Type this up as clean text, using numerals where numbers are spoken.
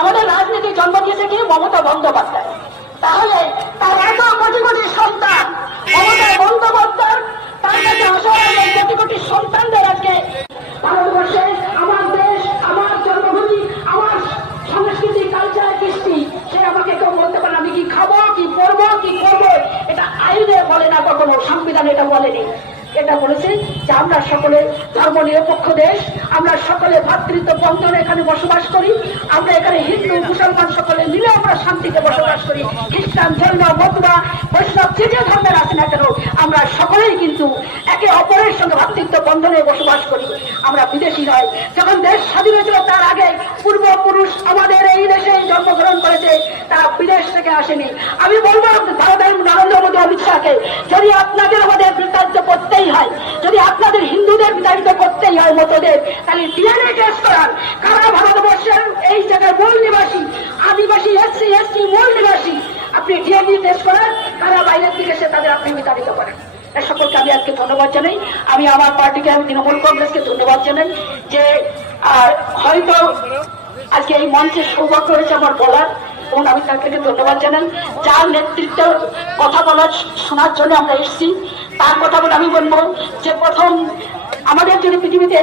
আমাদের রাজনীতি জন্ম দিয়েছে কি মমতা বন্দ্যোপাধ্যায়। তাহলে তার এত কোটি কোটি সন্তান মমতা বন্দ্যোপাধ্যায় তার কাছে আসলে কোটি কোটি সন্তানদের আজকে ভারতবর্ষে আমার দেশ, আমার জন্মভূমি, আমার সংস্কৃতি, কালচার, কৃষ্টি, সে আমাকে কেউ বলতে পারে আমি কি খাবো, কি পরবো, কি করবো। এটা আইনে বলে না, কখনো সংবিধান এটা বলেনি। এটা বলেছে যে আমরা সকলে ধর্ম নিরপেক্ষ দেশ, আমরা সকলে ভ্রাতৃত্ব বন্ধনে এখানে বসবাস করি, আমরা এখানে হিন্দু মুসলমান সকলে মিলে আমরা শান্তিতে বসবাস করি। খ্রিস্টান, জৈন, মতুয়া, বৈষ্ণব যে যে ধর্মের আছে না কেন আমরা সকলেই কিন্তু একে অপরের সঙ্গে ভ্রাতৃত্ব বন্ধনে বসবাস করি। আমরা বিদেশি নয়। যখন দেশ স্বাধীন হয়েছিল তার আগে পূর্বপুরুষ আমাদের এই দেশে জন্মগ্রহণ করেছে, তারা বিদেশ থেকে আসেনি। আমি বলবো ভারতের নরেন্দ্র মোদী, অমিত শাহকে, যদি আপনাদের আমাদের বিতাড়িত করতেই হয়, যদি আপনাদের হিন্দুদের বিতাড়িত করতেই হয় মতদের, তাহলে ডিএনএ টেস্ট করান কারা ভারতবর্ষের এই জায়গায় মূল নিবাসী, আদিবাসী, এসসি, এসটি মূল নিবাসী। আপনি ডিএনএ টেস্ট করান কারা বাইরের দিকে এসে তাদের আপনি বিতাড়িত করেন। সকলকে আমি আজকে ধন্যবাদ জানাই। আমি আমার পার্টিকে, আমি তৃণমূল কংগ্রেসকে ধন্যবাদ জানাই যে হয়তো আজকে এই মঞ্চে সৌভাগ্য হয়েছে আমার বলার, এবং আমি তাকে ধন্যবাদ জানাই যার নেতৃত্ব কথা বলার শোনার জন্য আমরা এসেছি। তার কথা বলে আমি বলবো যে প্রথম আমাদের যদি পৃথিবীতে